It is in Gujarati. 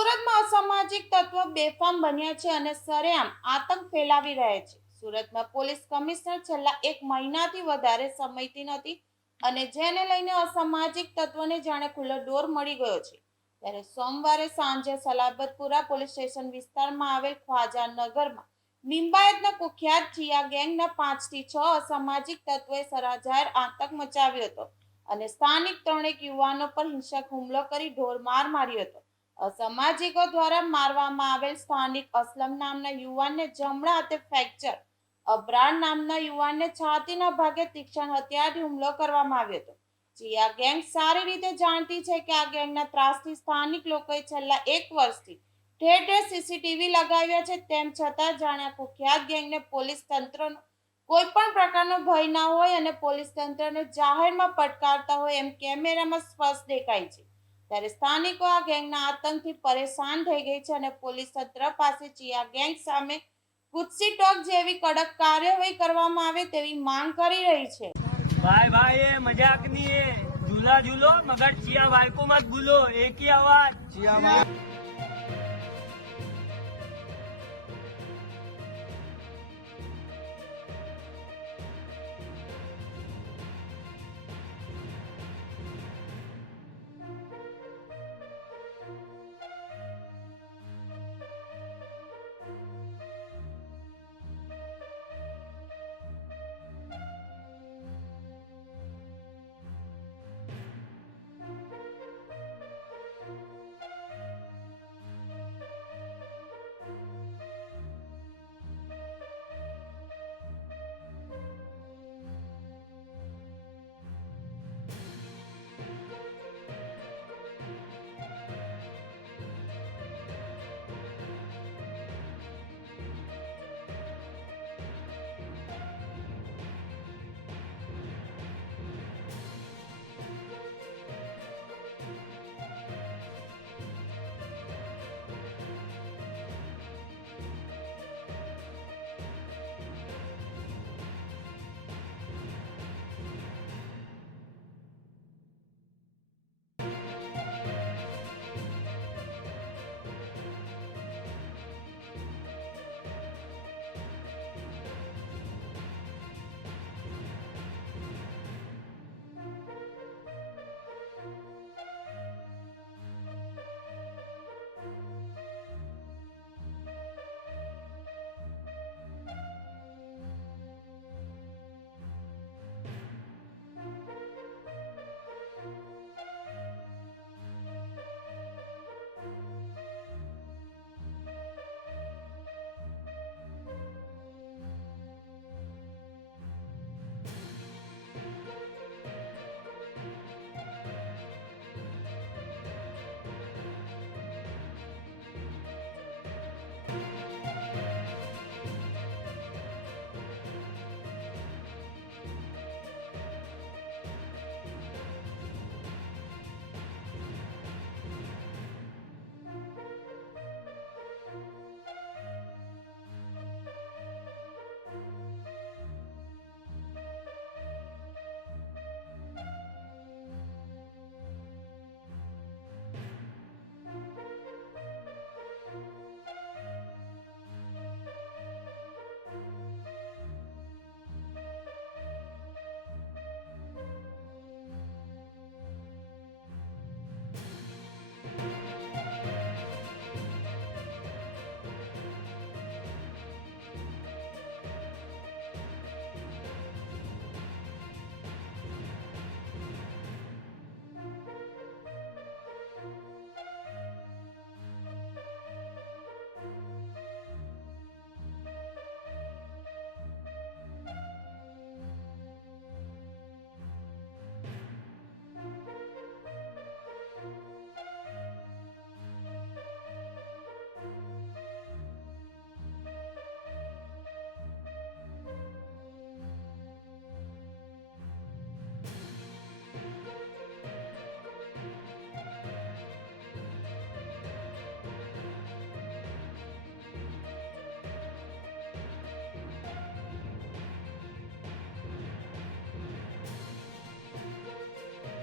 સુરતમાં અસામાજિક તત્વો બેફામ બન્યા છે અને સરેઆમ આતંક ફેલાવી રહ્યા છે। સુરતમાં પોલીસ કમિશનર છેલ્લા 1 મહિનાથી વધારે સમયથી નથી અને જેને લઈને અસામાજિક તત્વોને જાણે ખુલ્લો દોર મળી ગયો છે। ત્યારે સોમવારે સાંજે સલાબતપુરા પોલીસ સ્ટેશન વિસ્તારમાં આવેલ ખ્વાજા નગરમાં લિંબાયતના કુખ્યાત ચિયા ગેંગના 5 થી 6 અસામાજિક તત્વોએ સરાજાહેર આતંક મચાવ્યો હતો અને સ્થાનિક 3 યુવાનો પર હિંસક હુમલો કરી ઢોરમાર માર્યો હતો। અસામાજિકો દ્વારા મારવામાં આવેલ સ્થાનિક અસલમ નામના યુવાનને જમણા હાથે ફ્રેક્ચર, અબરાર નામના યુવાનને છાતીના ભાગે તીક્ષ્ણ હથિયારથી હુમલો કરવામાં આવ્યો હતો। ચિયા ગેંગ સારી રીતે જાણતી છે કે આ ગેંગના ત્રાસથી સ્થાનિક લોકોએ છેલ્લા 1 વર્ષથી ઠેર ઠેર સીસીટીવી લગાવ્યા છે। તેમ છતાં જાણે આ કુખ્યાત ગેંગને પોલીસ તંત્રનો કોઈ પણ પ્રકારનો ભય ના હોય અને પોલીસ તંત્રને જાહેરમાં પડકારતા હોય એમ કેમેરામાં સ્પષ્ટ દેખાય છે। ત્યારે સ્થાનિકો આ ગેંગના આતંકથી પરેશાન થઈ ગઈ છે અને પોલીસ તંત્ર પાસે ચિયા ગેંગ સામે ગુસ્સી ટોક જેવી કડક કાર્યવાહી કરવામાં આવે તેવી માંગ કરી રહી છે। भाई ये मजाक नहीं है, झूला झूलो मगर चिया भाई को मत भूलो। एक ही आवाज चिया भाई।